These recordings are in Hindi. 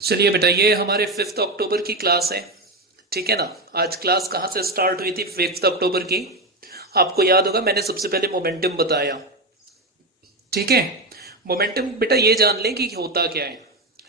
चलिए बेटा, ये हमारे 5 अक्टूबर की क्लास है। ठीक है ना। आज क्लास कहाँ से स्टार्ट हुई थी? 5 अक्टूबर की। आपको याद होगा, मैंने सबसे पहले मोमेंटम बताया। ठीक है। मोमेंटम बेटा ये जान लें कि होता क्या है।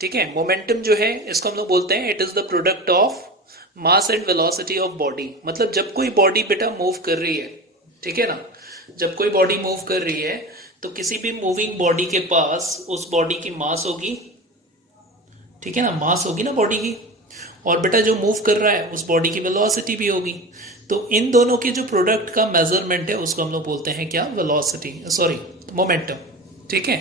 ठीक है, मोमेंटम जो है इसको हम लोग बोलते हैं it is the product of mass and velocity of body. मतलब जब कोई बॉडी बेटा मूव कर रही है, ठीक है ना, जब कोई बॉडी मूव कर रही है तो किसी भी मूविंग बॉडी के पास उस बॉडी की मास होगी। ठीक है ना, मास होगी ना बॉडी की। और बेटा जो मूव कर रहा है उस बॉडी की वेलोसिटी भी होगी। तो इन दोनों के जो प्रोडक्ट का मेजरमेंट है उसको हम लोग बोलते हैं क्या? Velocity, sorry, momentum. ठीक है,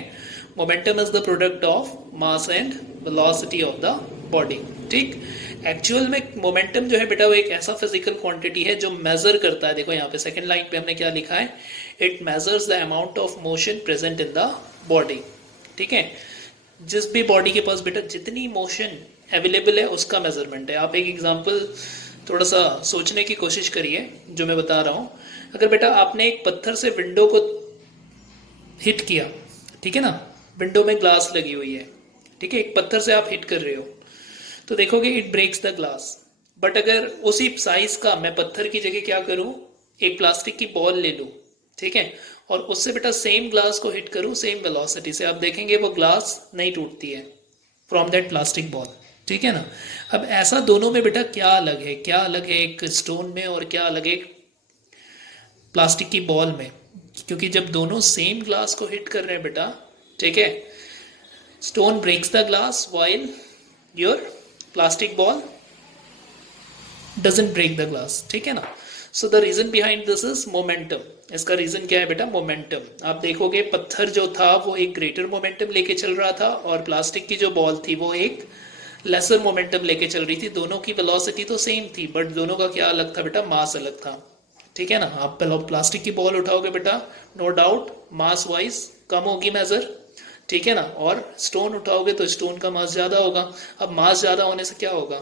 momentum is the product of mass and velocity of the body. ठीक। एक्चुअल में मोमेंटम जो है बेटा वो एक ऐसा फिजिकल क्वांटिटी है जो मेजर करता है। देखो यहाँ पे सेकंड लाइन पे हमने क्या लिखा है, it measures the amount of motion present in the body. ठीक है, जिस भी बॉडी के पास बेटा जितनी मोशन अवेलेबल है उसका मेजरमेंट है। आप एक एग्जांपल थोड़ा सा सोचने की कोशिश करिए जो मैं बता रहा हूँ। अगर बेटा आपने एक पत्थर से विंडो को हिट किया, ठीक है ना, विंडो में ग्लास लगी हुई है, ठीक है, एक पत्थर से आप हिट कर रहे हो तो देखोगे it breaks the glass. But अगर उसी साइज का मैं पत्थर की जगह क्या करूं, एक प्लास्टिक की बॉल ले लूं, ठीक है, और उससे बेटा सेम ग्लास को हिट करूं सेम वेलोसिटी से, आप देखेंगे वो ग्लास नहीं टूटती है फ्रॉम दैट प्लास्टिक बॉल। ठीक है ना। अब ऐसा दोनों में बेटा क्या अलग है, क्या अलग है एक स्टोन में और क्या अलग है एक प्लास्टिक की बॉल में? क्योंकि जब दोनों सेम ग्लास को हिट कर रहे हैं बेटा, ठीक है, stone breaks the glass while your plastic ball doesn't break the glass. ठीक है ना। So the reason behind this is momentum. इसका रीजन क्या है बेटा? मोमेंटम। आप देखोगे पत्थर जो था वो एक ग्रेटर मोमेंटम लेके चल रहा था और प्लास्टिक की जो बॉल थी वो एक लेसर मोमेंटम लेके चल रही थी। दोनों की वेलोसिटी तो सेम थी बट दोनों का क्या अलग था बेटा? मास अलग था। ठीक है ना। आप प्लास्टिक की बॉल उठाओगे बेटा, नो डाउट मास वाइज कम होगी मेजर, ठीक है ना, और स्टोन उठाओगे तो स्टोन का मास ज्यादा होगा। अब मास ज्यादा होने से क्या होगा?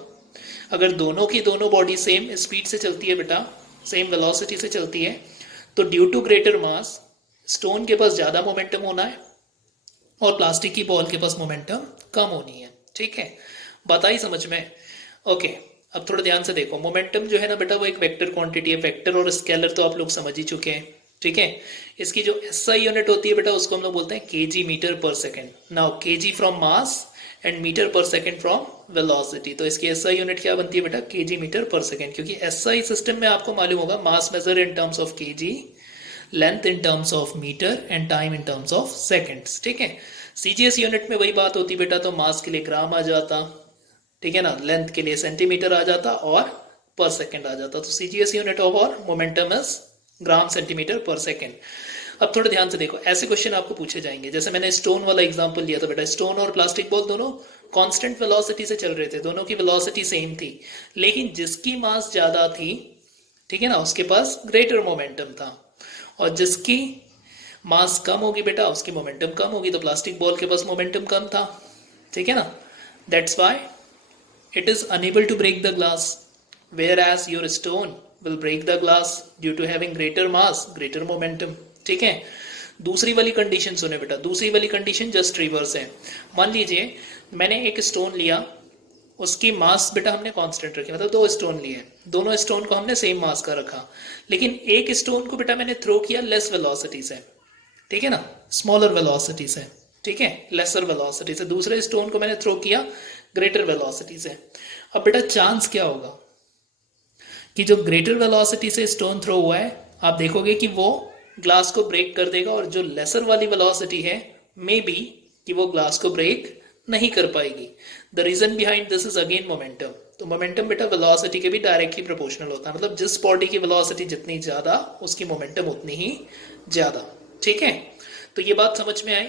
अगर दोनों की दोनों बॉडी सेम स्पीड से चलती है बेटा, सेम वेलोसिटी से चलती है, तो due to greater mass stone के पास ज्यादा मोमेंटम होना है और प्लास्टिक की बॉल के पास मोमेंटम कम होनी है। ठीक है, बात आई समझ में? ओके। अब थोड़ा ध्यान से देखो, मोमेंटम जो है ना बेटा वो एक वेक्टर क्वांटिटी है। वेक्टर और स्केलर तो आप लोग समझ ही चुके हैं। ठीक है, इसकी जो एसआई यूनिट होती है बेटा उसको हम लोग बोलते हैं KG metre per second. Now KG from mass and metre per second from velocity. तो इसकी एसआई यूनिट क्या बनती है बेटा? KG metre per second. क्योंकि एसआई सिस्टम में आपको मालूम होगा mass measure in terms of KG, length in terms of metre and time in terms of seconds. ठीक है, सीजीएस यूनिट में वही बात होती बेटा, तो मास के लिए ग्राम आ जाता, ठीक है ना, लेंथ के लिए सेंटीमीटर आ जाता और पर सेकेंड आ जाता। तो सीजीएस यूनिट ऑफ और मोमेंटम इज ग्राम सेंटीमीटर पर सेकेंड। अब थोड़ा ध्यान से देखो, ऐसे क्वेश्चन आपको पूछे जाएंगे। जैसे मैंने स्टोन वाला एग्जांपल लिया था बेटा, स्टोन और प्लास्टिक बॉल दोनों कांस्टेंट वेलोसिटी से चल रहे थे, दोनों की वेलोसिटी सेम थी, लेकिन जिसकी मास ज्यादा थी, ठीक है ना, उसके पास ग्रेटर मोमेंटम था, और जिसकी मास कम होगी बेटा उसकी मोमेंटम कम होगी। तो प्लास्टिक बॉल के पास मोमेंटम कम था, ठीक है ना, that's why it is unable to break the glass, whereas your stone will break the glass due to having greater mass, greater momentum। ठीक है, दूसरी वाली कंडीशन सुने बेटा, दूसरी वाली कंडीशन जस्ट रिवर्स है। मान लीजिए मैंने एक स्टोन लिया, उसकी मास बेटा हमने कांस्टेंट रखी, मतलब दो स्टोन लिए, दोनों स्टोन को हमने सेम मास का रखा, लेकिन एक स्टोन को बेटा मैंने थ्रो किया लेस वेलोसिटी से, ठीक है ना, स्मॉलर वेलोसिटी से, ठीक है, लेसर वेलोसिटी से। दूसरे स्टोन को मैंने थ्रो किया ग्रेटर वेलोसिटी से। अब बेटा चांस क्या होगा कि जो ग्रेटर वेलोसिटी से स्टोन थ्रो हुआ है, आप देखोगे कि वो ग्लास को ब्रेक कर देगा, और जो लेसर वाली वेलोसिटी है मे बी कि वो ग्लास को ब्रेक नहीं कर पाएगी। The reason behind this is again momentum. तो मोमेंटम बेटा वेलोसिटी के भी डायरेक्टली प्रोपोर्शनल होता है, मतलब जिस बॉडी की वेलोसिटी जितनी ज्यादा उसकी मोमेंटम उतनी ही ज्यादा। ठीक है, तो ये बात समझ में आई।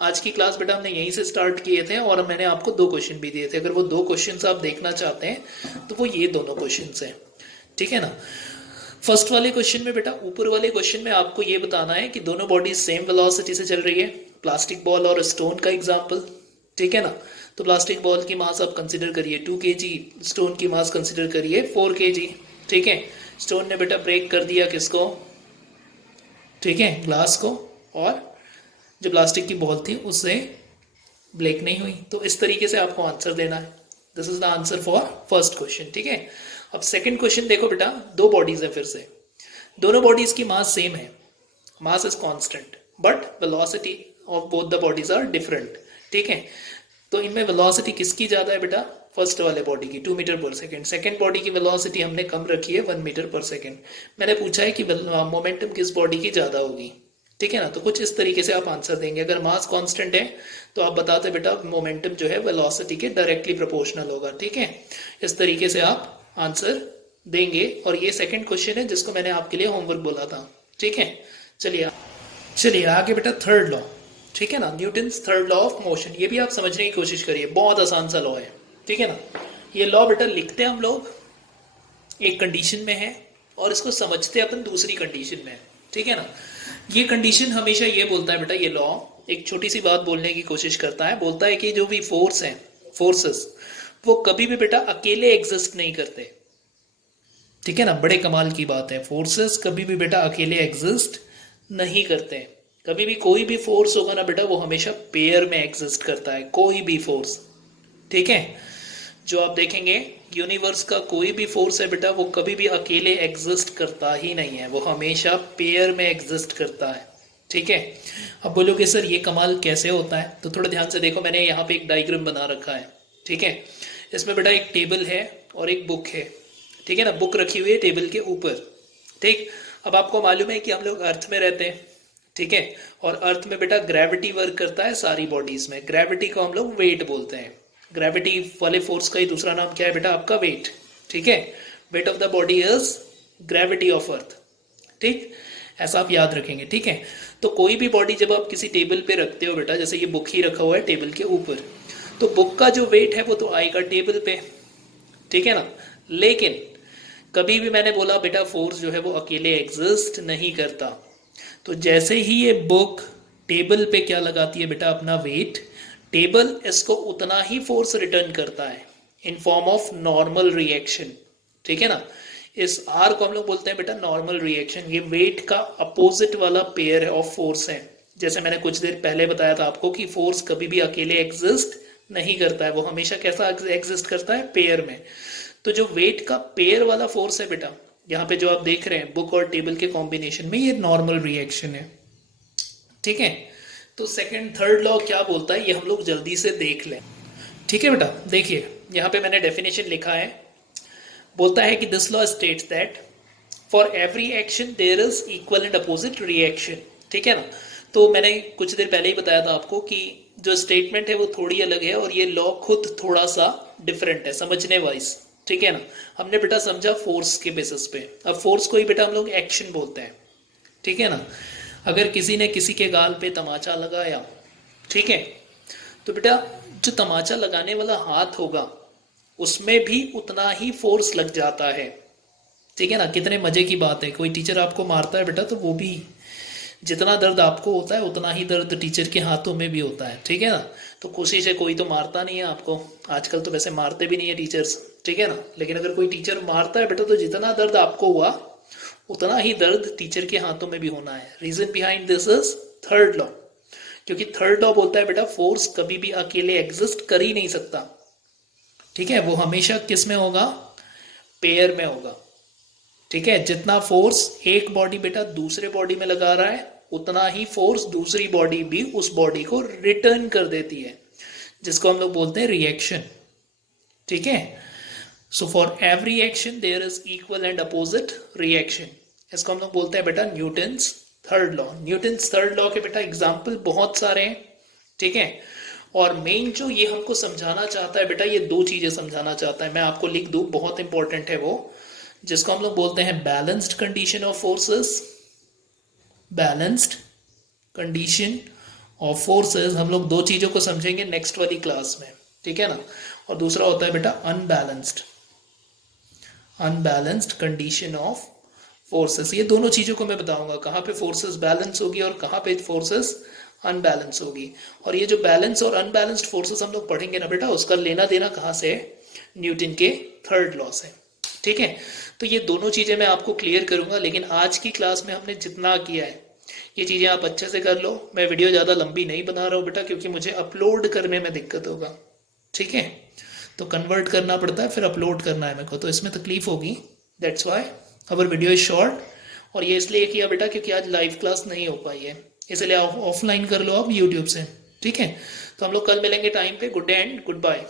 आज की क्लास बेटा हमने यहीं से स्टार्ट किए थे और मैंने आपको दो क्वेश्चन भी दिए थे। अगर वो दो क्वेश्चंस आप देखना चाहते हैं तो वो ये दोनों क्वेश्चंस हैं, ठीक है ना। फर्स्ट वाले क्वेश्चन में बेटा, ऊपर वाले क्वेश्चन में आपको ये बताना है कि दोनों बॉडीज सेम वेलोसिटी से चल रही है, प्लास्टिक बॉल और स्टोन का एग्जाम्पल, ठीक है ना। तो प्लास्टिक बॉल की मास आप कंसिडर करिए 2 kg, स्टोन की मास कंसिडर करिए 4 kg। ठीक है, स्टोन ने बेटा ब्रेक कर दिया किसको? ठीक है, ग्लास को, और जो प्लास्टिक की बॉल थी उससे ब्रेक नहीं हुई। तो इस तरीके से आपको आंसर देना है। This is the answer for first question. ठीक है, अब सेकंड क्वेश्चन देखो बेटा, दो बॉडीज है, फिर से दोनों बॉडीज की मास सेम है, mass is constant, but velocity of both the bodies are different. ठीक है, तो इनमें वेलोसिटी किसकी ज़्यादा है बेटा? फर्स्ट वाले बॉडी की 2 metre per second. Second body की वेलोसिटी हमने कम रखी है 1 मीटर पर सेकेंड। मैंने पूछा है कि मोमेंटम किस बॉडी की ज़्यादा होगी। ठीक है ना, तो कुछ इस तरीके से आप आंसर देंगे। अगर मास कांस्टेंट है तो आप बताते बेटा मोमेंटम जो है वेलोसिटी के डायरेक्टली प्रोपोर्शनल होगा। ठीक है, इस तरीके से आप आंसर देंगे। और ये सेकंड क्वेश्चन है जिसको मैंने आपके लिए होमवर्क बोला था। ठीक है, चलिए आगे बेटा थर्ड लॉ। ठीक है ना, Newton's third law of motion, ये भी आप समझने की कोशिश करिए, बहुत आसान सा लॉ है। ठीक है ना, ये लॉ बेटा लिखते हैं हम लोग एक कंडीशन में है और इसको समझते अपन दूसरी कंडीशन में। ठीक है ना, ये कंडीशन हमेशा ये बोलता है बेटा, ये लॉ एक छोटी सी बात बोलने की कोशिश करता है, बोलता है कि जो भी फोर्स है, फोर्सेस, वो कभी भी बेटा अकेले एग्जिस्ट नहीं करते। ठीक है ना, बड़े कमाल की बात है, फोर्सेस कभी भी बेटा अकेले एग्जिस्ट नहीं करते। कभी भी कोई भी फोर्स होगा ना बेटा, वो हमेशा पेयर में एग्जिस्ट करता है, कोई भी फोर्स। ठीक है, जो आप देखेंगे यूनिवर्स का कोई भी फोर्स है बेटा, वो कभी भी अकेले एग्जिस्ट करता ही नहीं है, वो हमेशा पेयर में एग्जिस्ट करता है। ठीक है, अब बोलोगे सर ये कमाल कैसे होता है? तो थोड़ा ध्यान से देखो, मैंने यहाँ पे एक डायग्राम बना रखा है। ठीक है, इसमें बेटा एक टेबल है और एक बुक है। ठीक है ना, बुक रखी हुई है टेबल के ऊपर। ठीक, अब आपको मालूम है कि हम लोग अर्थ में रहते हैं। ठीक है, और अर्थ में बेटा ग्रेविटी वर्क करता है सारी बॉडीज में। ग्रेविटी को हम लोग वेट बोलते हैं। ग्रेविटी वाले फोर्स का ही दूसरा नाम क्या है बेटा? आपका वेट। ठीक है, weight of the body is gravity of earth. ठीक, ऐसा आप याद रखेंगे। ठीक है, तो कोई भी बॉडी जब आप किसी टेबल पे रखते हो बेटा, जैसे ये बुक ही रखा हुआ है टेबल के ऊपर, तो बुक का जो वेट है वो तो आएगा टेबल पे। ठीक है ना, लेकिन कभी भी मैंने बोला बेटा फोर्स जो है वो अकेले एग्जिस्ट नहीं करता। तो जैसे ही ये बुक टेबल पे क्या लगाती है बेटा? अपना वेट, टेबल इसको उतना ही फोर्स रिटर्न करता है in form of normal reaction. ठीक है ना, इस आर को हम लोग बोलते हैं बेटा नॉर्मल रिएक्शन। ये वेट का अपोजिट वाला पेयर है ऑफ फोर्स है। जैसे मैंने कुछ देर पहले बताया था आपको कि फोर्स कभी भी अकेले एग्जिस्ट नहीं करता है, वो हमेशा कैसा एग्जिस्ट करता है? पेयर में। तो जो वेट का पेयर वाला फोर्स है बेटा, यहाँ पे जो आप देख रहे हैं बुक और टेबल के कॉम्बिनेशन में, ये नॉर्मल रिएक्शन है। ठीक है, तो सेकंड थर्ड लॉ क्या बोलता है ये हम लोग जल्दी से देख लें। ठीक है बेटा, देखिए यहाँ पे मैंने डेफिनेशन लिखा है। बोलता है कि this law states that for every action there is equal and opposite reaction. ठीक है ना, तो मैंने कुछ देर पहले ही बताया था आपको कि जो स्टेटमेंट है वो थोड़ी अलग है और ये लॉ खुद थोड़ा सा डिफरेंट है समझने वाइज। ठीक है ना, हमने बेटा समझा फोर्स के बेसिस पे। अब फोर्स को ही बेटा हम लोग एक्शन बोलते हैं। ठीक है ना, अगर किसी ने किसी के गाल पे तमाचा लगाया, ठीक है, तो बेटा जो तमाचा लगाने वाला हाथ होगा उसमें भी उतना ही फोर्स लग जाता है। ठीक है ना, कितने मजे की बात है। कोई टीचर आपको मारता है बेटा तो वो भी जितना दर्द आपको होता है उतना ही दर्द टीचर के हाथों में भी होता है। ठीक है ना, तो कोशिश है कोई तो मारता नहीं है आपको। आजकल तो वैसे मारते भी नहीं है टीचर्स। ठीक है ना, लेकिन अगर कोई टीचर मारता है बेटा तो जितना दर्द आपको हुआ उतना ही दर्द टीचर के हाथों में भी होना है। Reason behind this is third law, क्योंकि थर्ड लॉ बोलता है बेटा फोर्स कभी भी अकेले एग्जिस्ट कर ही नहीं सकता। ठीक है, वो हमेशा किस में होगा? पेयर में होगा। ठीक है, जितना फोर्स एक बॉडी बेटा दूसरे बॉडी में लगा रहा है उतना ही फोर्स दूसरी बॉडी भी उस बॉडी को रिटर्न कर देती है, जिसको हम लोग बोलते हैं रिएक्शन। ठीक है, so for every action there is equal and opposite reaction. इसको हम लोग बोलते हैं बेटा Newton's third law. Newton's third law के बेटा एग्जाम्पल बहुत सारे हैं। ठीक है, और मेन जो ये हमको समझाना चाहता है बेटा, ये दो चीजें समझाना चाहता है। मैं आपको लिख दूं, बहुत इंपॉर्टेंट है वो, जिसको हम लोग बोलते हैं balanced condition of forces. Balanced condition of forces हम लोग दो चीजों को समझेंगे नेक्स्ट वाली क्लास में। ठीक है ना, और दूसरा होता है बेटा unbalanced, unbalanced condition of forces. ये दोनों चीजों को मैं बताऊंगा, कहाँ पे फोर्सेस बैलेंस होगी और कहाँ पे फोर्सेस अनबैलेंस होगी। और ये जो बैलेंस और अनबैलेंस्ड फोर्सेस हम लोग पढ़ेंगे ना बेटा, उसका लेना देना कहाँ से है? न्यूटन के थर्ड लॉ से। ठीक है, तो ये दोनों चीजें मैं आपको क्लियर करूंगा, लेकिन आज की क्लास में हमने जितना किया है ये चीज़ें आप अच्छे से कर लो। मैं वीडियो ज़्यादा लंबी नहीं बना रहा हूँ बेटा, क्योंकि मुझे अपलोड करने में दिक्कत होगा, ठीक है। तो कन्वर्ट करना पड़ता है, फिर अपलोड करना है मेरे को, तो इसमें तकलीफ होगी। That's why our video is short. और ये इसलिए किया बेटा क्योंकि आज लाइव क्लास नहीं हो पाई है, इसलिए ऑफलाइन कर लो आप यूट्यूब से, ठीक है। तो हम लोग कल मिलेंगे टाइम पे। Good day and good bye.